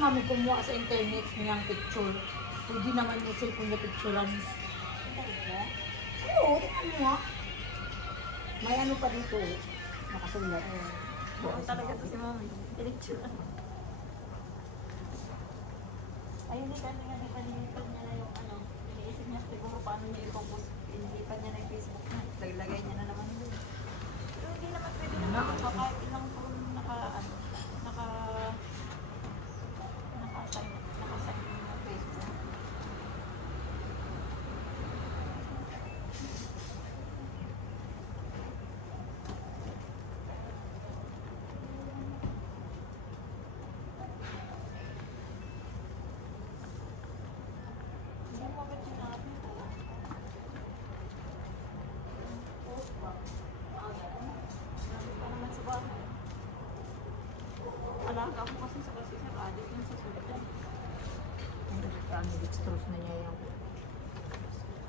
mami kumuha sa internet niyang picture. Pwede naman yung cellphone na picturean. Oo, tingnan mo. May ano pa dito. Nakasulat. Oo, talaga to si mami. Picture. Ayun, hindi nilipad niya na yung ano. Iniisip niya siguro paano niya i-compose. Inilipad niya na yung Facebook niya. Lagay niya na naman doon. Pero hindi naman pwede naman. Kahit ilang phone naka-assign yung Facebook. Hindi mo agad sinabi ko. Post ba? Grabe pa naman sa bahay. Alaga ako kasi sa adik yun sa sultan. Ang dextrose na niya yung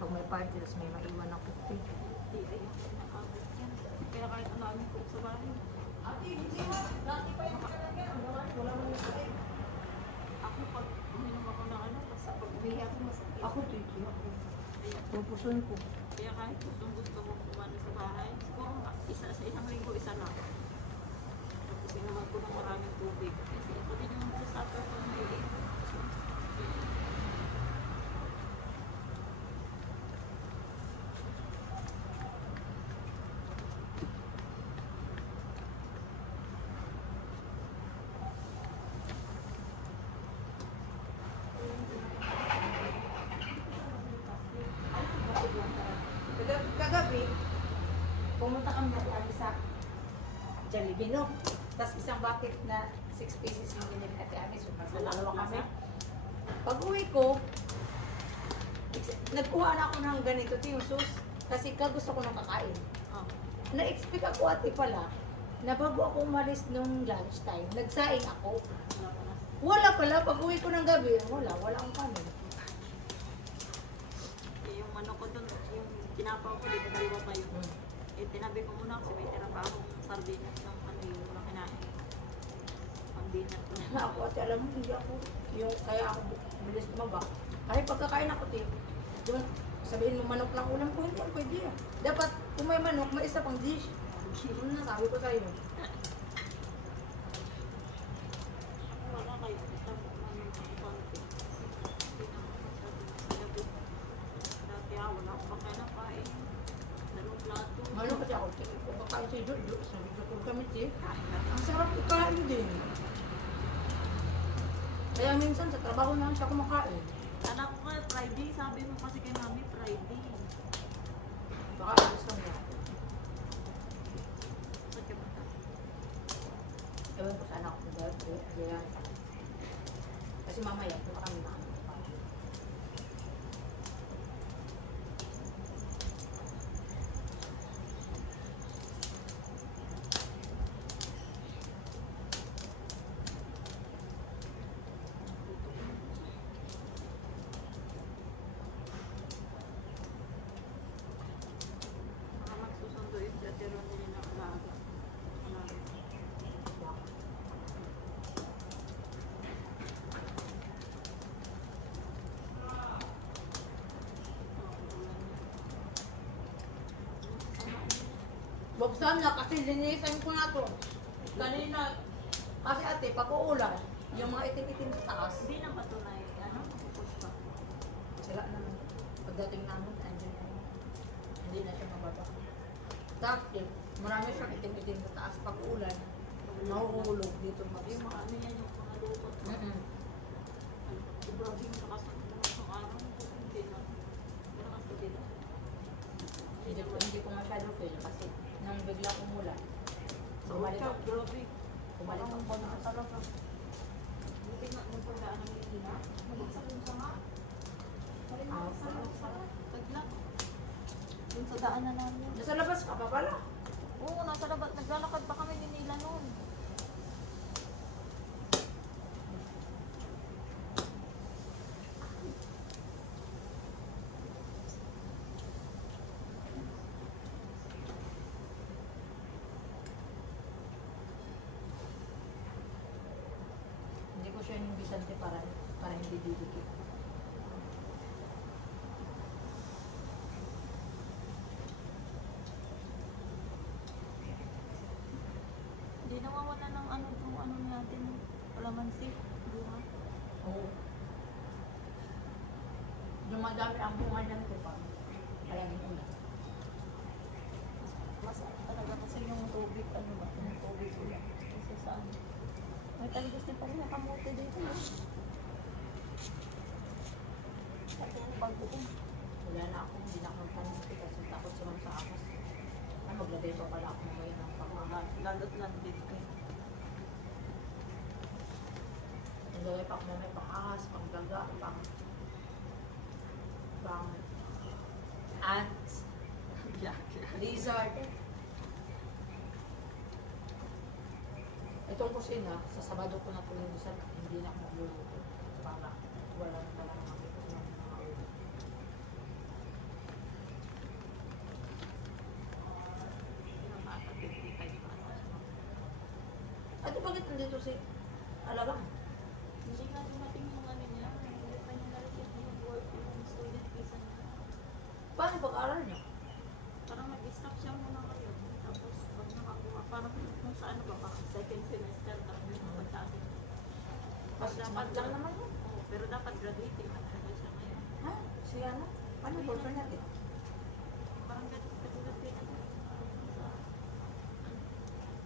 pag may party, tapos may maiwan ng puti. Hindi, ayun. Nakabot yan. Kaya kahit ano aming cook sa bahay. Ako pag uminom ako ng ano, tapos pag umihi ako masakit. Ako, titi ako. Pupusun ko. Kaya kahit gusto ko kumano sa bahay, siguro sa isang linggo, isa lang. Tapos inuman ko ng maraming tubig. Kasi ito din yung sasuffer ko ng ilig. Kagabi, pumunta kami sa Jollibee, no? Tapos isang bucket na 6 pieces yung binili Ate Ami. So, dalawa kami. Pag uwi ko, nagkuha na ako ng ganito, yung sauce. Kasi gusto ko nang kakain. Oh. Na-expect ako ate pala, na bago ako umalis nung lunchtime, nagsaing ako. Wala pala, pag uwi ko ng gabi, wala akong kanin. Yung ano ko doon, yung tinapaw ko, dito dalawa tayo. Eh, tinabi ko muna kasi may tira pa akong sardinas ng ano yung mga kinain. Ang dinner ko. Ako ate, alam mo, hindi ako, kaya ako bilis tumaba. Kahit pagkakain ako, yung sabihin mo manok lang ulam ko, hindi ako pwede. Dapat, kung may manok, may isa pang dish. Yun na, sabi ko sa'yo. Wala kayo. Ito namin ang konti. Hindi naman masyado masyado. Dati wala akong pakain. Dalawang plato. Malo kasi ako, kung kakain sa Jojo, sabi ko kung kami ang sarap ikain din. Kaya minsan sa trabaho na siya kumakain. Anak ko nga, Friday. Sabi mo kasi kay mami, Friday. Baka alis lang niya. Ba't ka ba? Ewan ko sa anak ko, diyan. Kasi mamaya, punta kami na kami. Baka magsusundo yung jatiron nila na alaga. Buksan na kasi linisan ko na to. Kanina, kasi ate, pag uulan, yung mga itim-itim sa taas, Hindi na patunay. Ano? Push pa. sila naman. Pagdating namin, andyan na yun. Hindi na siya mababa. Tapos, marami siyang itim-itim sa taas. Pag uulan, mahuhulog dito Yung mag-ima. mga ano yan, yung mga lupot. Sobrang lakas ng araw. Hindi na. Malakas na dito. Hindi ko masyado feel kasi nang bigla umulan, bumalik Bumalik ako. grabe. Bumalik Parang ako. bana talaga. Buti nga nung pagdaan ng Medina. Nagigsak yung sama. Taglag. Dun sa daan na namin. Nasa labas ka pa pala. Oo, nasa labas. Naglalakad pa kami ni Nila noon. siya yung bisante para hindi didikit. Hindi nawawala ng ano yung ano natin. Kalamansi. Bunga. Oo. Dumadami ang bunga niyan ko pa. Palaging ulan. Mas talaga kasi yung tubig, ano ba? Yung tubig ulan. Kasi saan? May talibos din pala yung kamote dito. No? At yung bagoong. Wala na ako, hindi na ako magtanong kasi takot sila sa akas. Maglagay pa pala ako ngayon ng pangalan. Lalot lang din kayo. Naglagay pa ako na may pang-ahas, pang-gaga, pang ants, lizard. Itong kusina, sa Sabado ko na tulungisan, hindi na ako magluluto. Para wala na talaga makikita ng mga ulo. At bakit nandito si Alagang? Hindi nga dumating yung ano niya. Hindi pa niya na-receive yung work, yung student visa niya. Paano pag-aral niya? Parang nag-stop siya muna ngayon. Tapos pag nakakuha, parang kung sa ano ba, parang second semester, parang may mga sa akin. Mas dapat lang naman yun. Oo, pero dapat graduating at ano siya ngayon. Ha? Siya na? Ano yung boyfriend natin? Parang katulad din ako.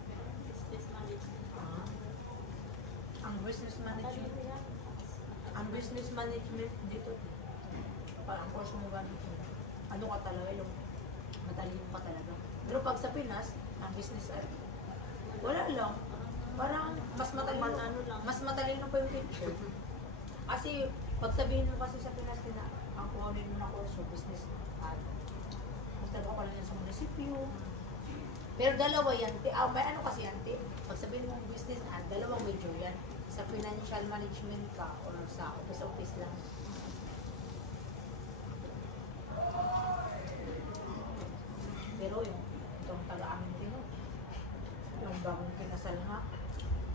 Sa business management. Ah. Ang business Ano management. yan? Ang business management dito, parang course mo ganito. Ano ka talaga, yung matalino ka talaga. Pero pag sa Pinas, ang business ay, wala lang. Parang mas matalino, Ano lang. mas matalino pa yung teacher. Kasi pag sabihin mo kasi sa Pinas na ang kuhanin mo na course, business at magtrabaho ka lang yan sa munisipyo. Pero dalawa yan, may ano kasi yan, pag sabihin mo business ad, dalawang major yan. Sa financial management ka or sa office lang. Pero itong taga-amin din yung bagong kinasal nga,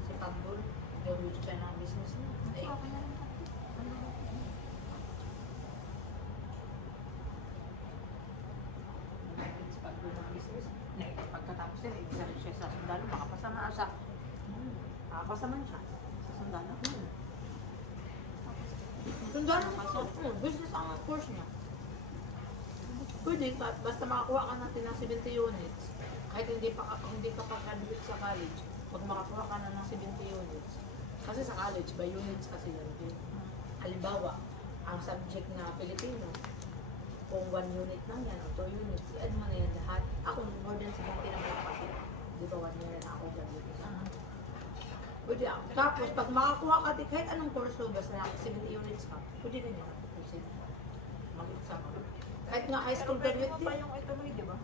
si Pagdol, gawin siya ng business mo. Eh, Okay na rin. si Pagdol ng business. Pagkatapos din, exam siya sa sundalo, makapasama sa, makapasama siya sa sundalo. Sundalo, business ang course niya. Pwede, basta makakuha ka natin ng 70 units, kahit hindi ka pa graduate sa college, pag makakuha ka na ng 70 units, kasi sa college, by units kasi yun din. Halimbawa, ang subject na Filipino, kung 1 unit lang yan, o 2 units, i-add mo na yan lahat. Ako, more than 70 na pala kasi, di ba 1 year na ako graduate sa pwede ako. Tapos, pag makakuha ka din, kahit anong kurso, basta na 70 units ka, pwede din yan. Kasi, mag-exam ka. Kahit nga high school Pero pwede graduate mo pa din. yung ituloy, di ba?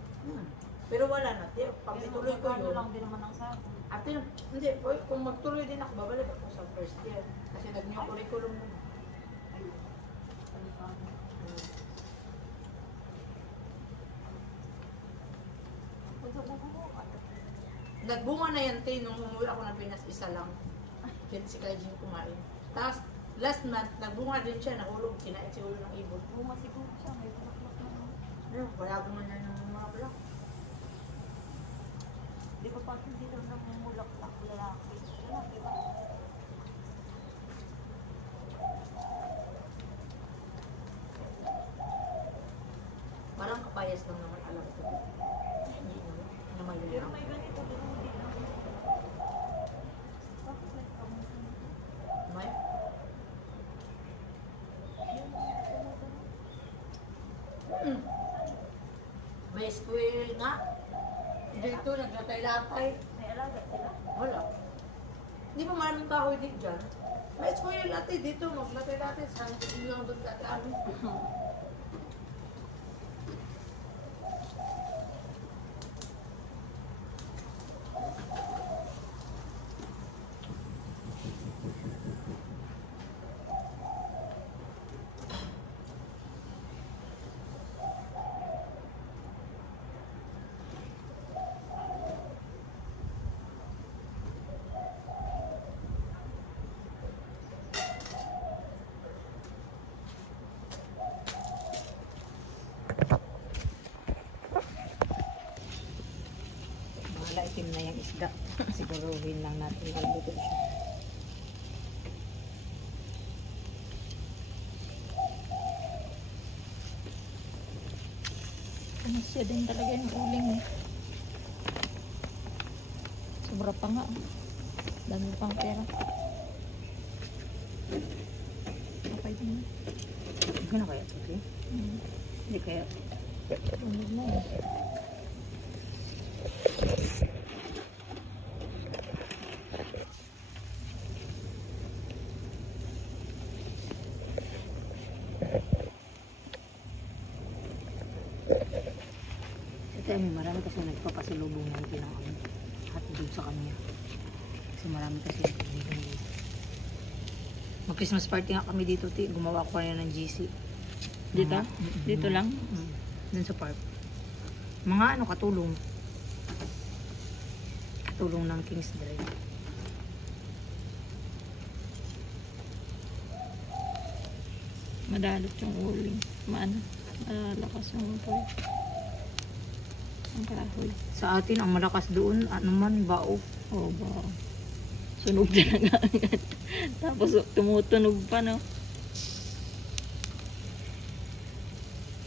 Pero wala na. Pag ituloy ko Ano yun, lang din naman ang sabi. ate, hindi, kung magtuloy din ako, babalik ako sa first year. Kasi nag-new curriculum na. Nagbunga na yan, te, nung umuwi ako ng Pinas, isa lang. Yan si Kajin kumain. Tapos, last month, nagbunga din siya, nahulog, kinain siguro ng ibon. Buma siguro siya, may bulaklak na. Ayun, wala bunga na ng mga bulak. Di ba pati dito nang mumulaklak lalaki? Wala, di ba? Parang kapayas lang naman alam ko. Hindi naman, naman yun Pero lang. may ganito din hindi na. Bakit may kamutin? May, Yung may squirrel nga. Dito, naglatay-latay. may alaga sila. Wala. Hindi ba maraming kahoy dito dyan? May squirrel ate dito, maglatay-latay. Sana hindi lang doon dati amin. Malaitim na yung isda. Siguruhin lang natin maluto siya. Kamasya din talaga yung uling eh. Sobra pa nga. Dami pang pera. Okay din. Hindi ko na kaya ito, okay? Hindi kaya. Tunog na eh. Ito ay marami kasi nagpapasalubong natin ng hotdog sa kanya. Kasi marami kasi nagpapalubong dito. Mag-Christmas party nga kami dito, ti. Gumawa ko na ng GC. Dito? Dito lang? Dun sa park. Mga ano, katulong. Katulong ng King's Drive. Madalot yung uling. Malalakas yung uling. Ang kahoy. Sa atin, ang malakas doon, ano man, bao. Oo ba? Sunog talaga agad. Tapos tumutunog pa, no?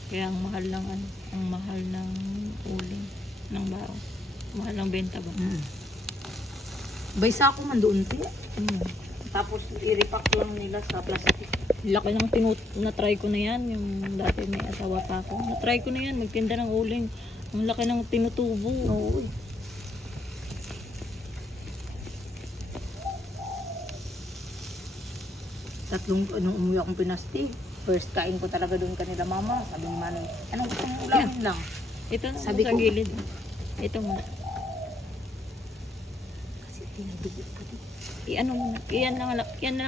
Kaya ang mahal ng ano, ang mahal ng uling, ng bao. Mahal ng benta ba? Baysa ko man doon, ti. Tapos Tapos, i-repack lang nila sa plastic. laki ng na-try ko na yan, yung dati may asawa pa ako. Na-try ko na yan, magtinda ng uling. Ang laki ng tinutubo. Oo. Tatlong, umuwi akong pinasti. First kain ko talaga doon kanila mama. Sabi ni Manong, anong gusto mong ulamin lang? Ito na Sabi sa ko- gilid. Ito mo. Kasi tinagigit pa din. I-ano mo na. Iyan na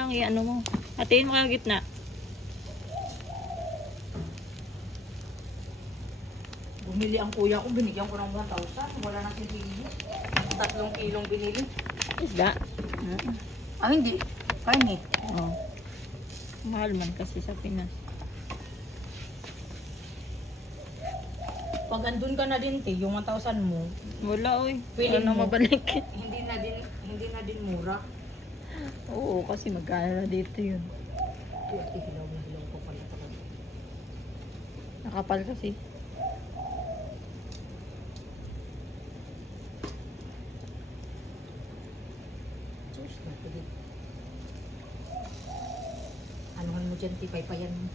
lang i-ano mo. Hatiin mo kang gitna. Bumili ang kuya ko, binigyan ko ng 1,000. Wala na sinili. 3 kilong binili. Isda. Ah, hindi. Karne. Oo. Mahal man kasi sa Pinas. Pag andun ka na din, te, yung 1,000 mo, Wala oy. Feeling Wala na mo? mabalik. hindi na din mura. Oo, kasi magkano na dito yun. Kaya hilaw na hilaw ko pala talaga. Nakapal kasi. Diyos na, pwede. Anuhan mo dyan, tipay-payan mo.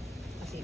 Kasi